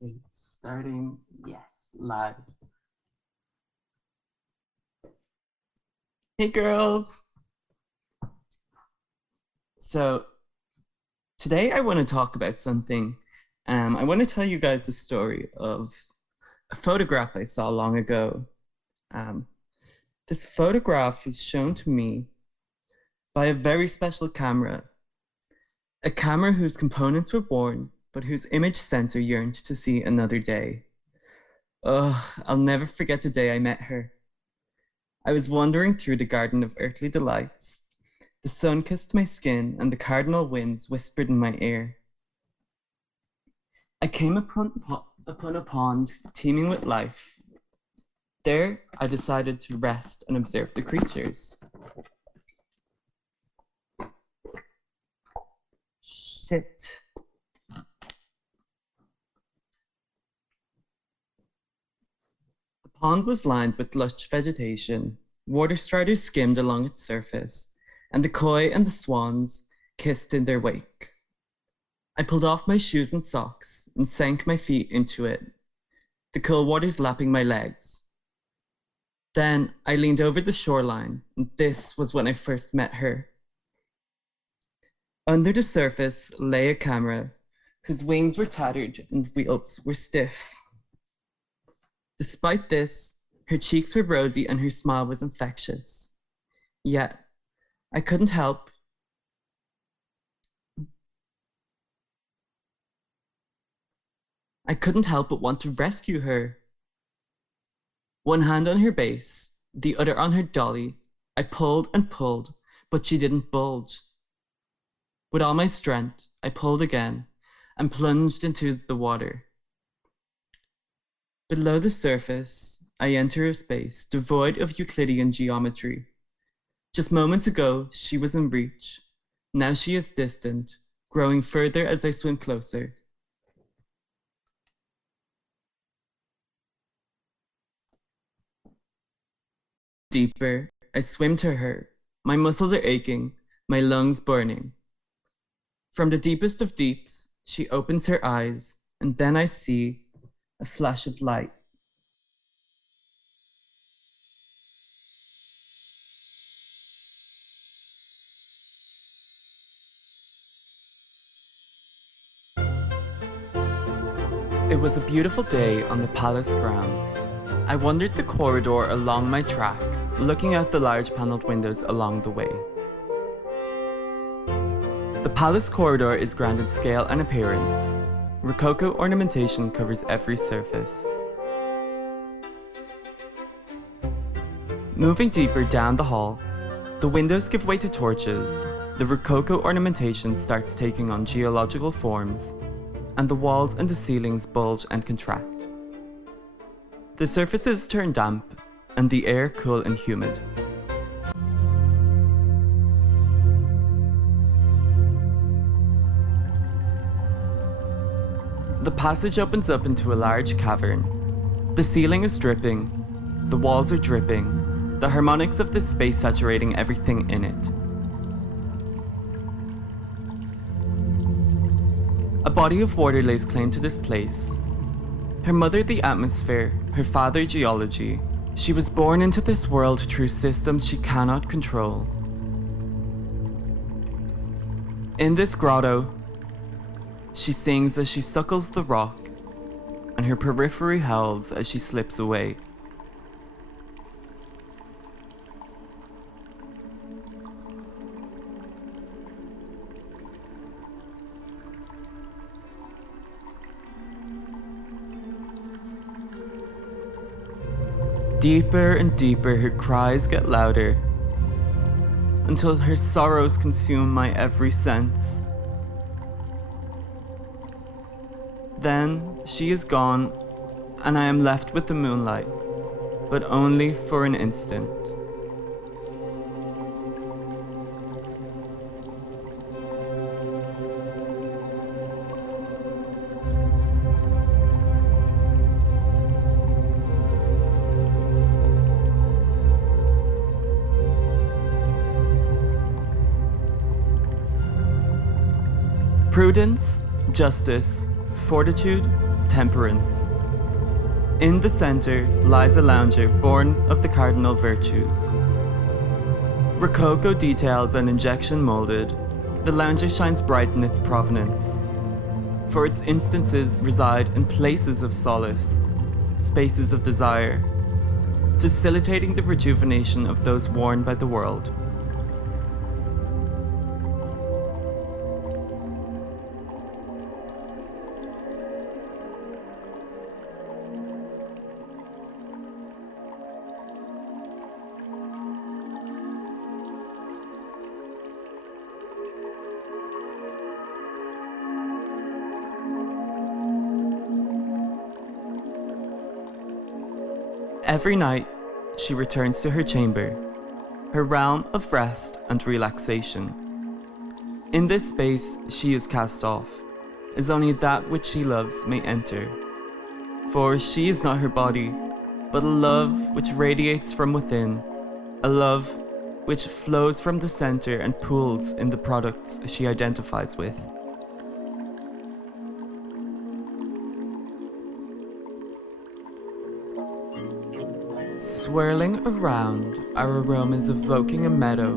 Okay, starting, yes, live. Hey girls! So today I want to talk about something. I want to tell you guys the story of a photograph I saw long ago. Um, this photograph was shown to me by a very special camera, a camera whose components were worn, but whose image sensor yearned to see another day. Oh, I'll never forget the day I met her. I was wandering through the garden of earthly delights. The sun kissed my skin, and the cardinal winds whispered in my ear. I came upon a pond teeming with life. There, I decided to rest and observe the creatures. Shit. The pond was lined with lush vegetation. Water striders skimmed along its surface, and the koi and the swans kissed in their wake. I pulled off my shoes and socks and sank my feet into it, the cool waters lapping my legs. Then I leaned over the shoreline, and this was when I first met her. Under the surface lay a camera whose wings were tattered and wheels were stiff. Despite this, her cheeks were rosy and her smile was infectious. Yet, I couldn't help but want to rescue her. One hand on her base, the other on her dolly, I pulled and pulled, but she didn't bulge. With all my strength, I pulled again and plunged into the water. Below the surface, I enter a space devoid of Euclidean geometry. Just moments ago, she was in reach. Now she is distant, growing further as I swim closer. Deeper, I swim to her. My muscles are aching, my lungs burning. From the deepest of deeps, she opens her eyes, and then I see a flash of light. It was a beautiful day on the palace grounds. I wandered the corridor along my track, looking out the large paneled windows along the way. The palace corridor is grand in scale and appearance. Rococo ornamentation covers every surface. Moving deeper down the hall, the windows give way to torches, the Rococo ornamentation starts taking on geological forms, and the walls and the ceilings bulge and contract. The surfaces turn damp, and the air cool and humid. The passage opens up into a large cavern. The ceiling is dripping, the walls are dripping, the harmonics of this space saturating everything in it. A body of water lays claim to this place. Her mother the atmosphere, her father geology. She was born into this world through systems she cannot control. In this grotto, she sings as she suckles the rock, and her periphery howls as she slips away. Deeper and deeper her cries get louder, until her sorrows consume my every sense. Then she is gone, and I am left with the moonlight, but only for an instant. Prudence, justice, fortitude, temperance. In the center lies a lounger born of the cardinal virtues. Rococo details and injection molded, the lounger shines bright in its provenance, for its instances reside in places of solace, spaces of desire, facilitating the rejuvenation of those worn by the world. Every night, she returns to her chamber, her realm of rest and relaxation. In this space she is cast off, as only that which she loves may enter. For she is not her body, but a love which radiates from within, a love which flows from the center and pools in the products she identifies with. Swirling around are aromas evoking a meadow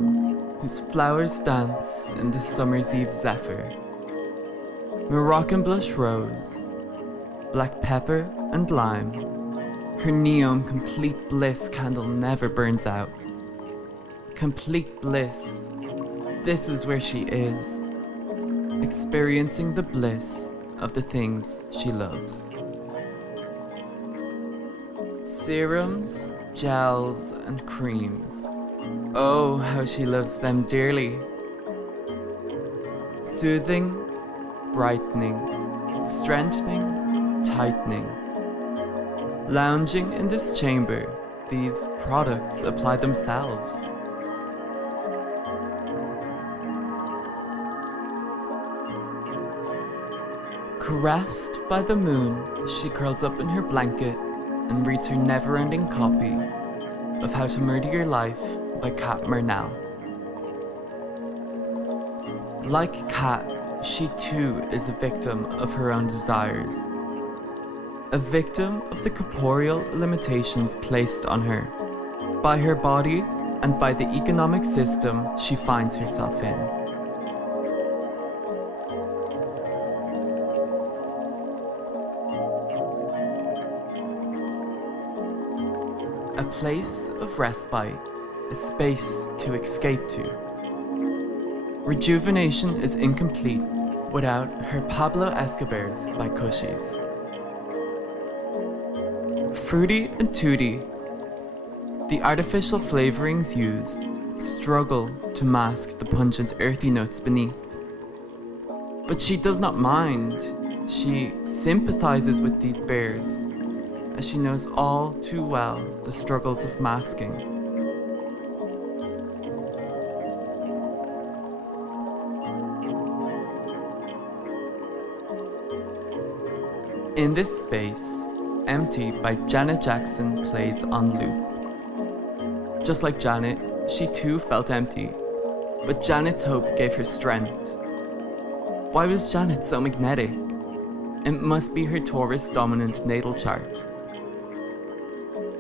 whose flowers dance in the summer's eve zephyr. Moroccan blush rose, black pepper and lime. Her neon complete bliss candle never burns out. Complete bliss. This is where she is, experiencing the bliss of the things she loves. Serums, gels, and creams. Oh, how she loves them dearly. Soothing, brightening, strengthening, tightening. Lounging in this chamber, these products apply themselves. Caressed by the moon, she curls up in her blanket and reads her never-ending copy of How to Murder Your Life by Kat Murnell. Like Kat, she too is a victim of her own desires. A victim of the corporeal limitations placed on her by her body and by the economic system she finds herself in. A place of respite, a space to escape to. Rejuvenation is incomplete without her Pablo Escobars by Cushies. Fruity and tooty, the artificial flavorings used struggle to mask the pungent earthy notes beneath. But she does not mind. She sympathizes with these bears, as she knows all too well the struggles of masking. In this space, Empty by Janet Jackson plays on loop. Just like Janet, she too felt empty, but Janet's hope gave her strength. Why was Janet so magnetic? It must be her Taurus-dominant natal chart.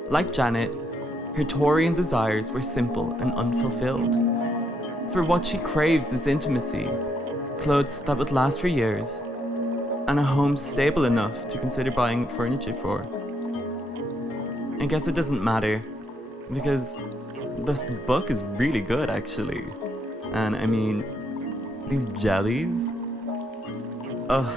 Like Janet, her Taurian desires were simple and unfulfilled. For what she craves is intimacy, clothes that would last for years, and a home stable enough to consider buying furniture for. I guess it doesn't matter, because this book is really good actually. And I mean, these jellies, oh.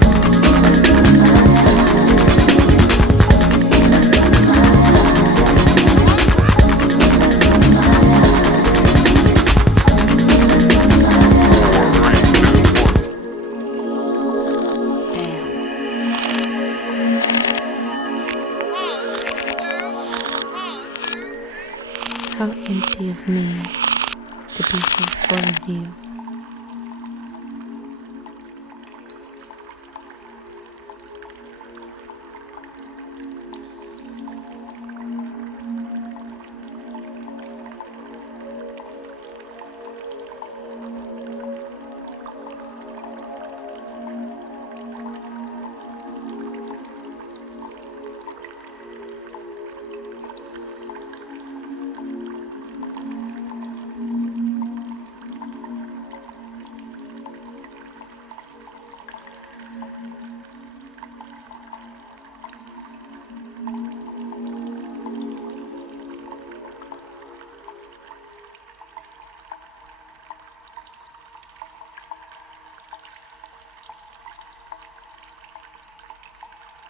How empty of me to be so full of you.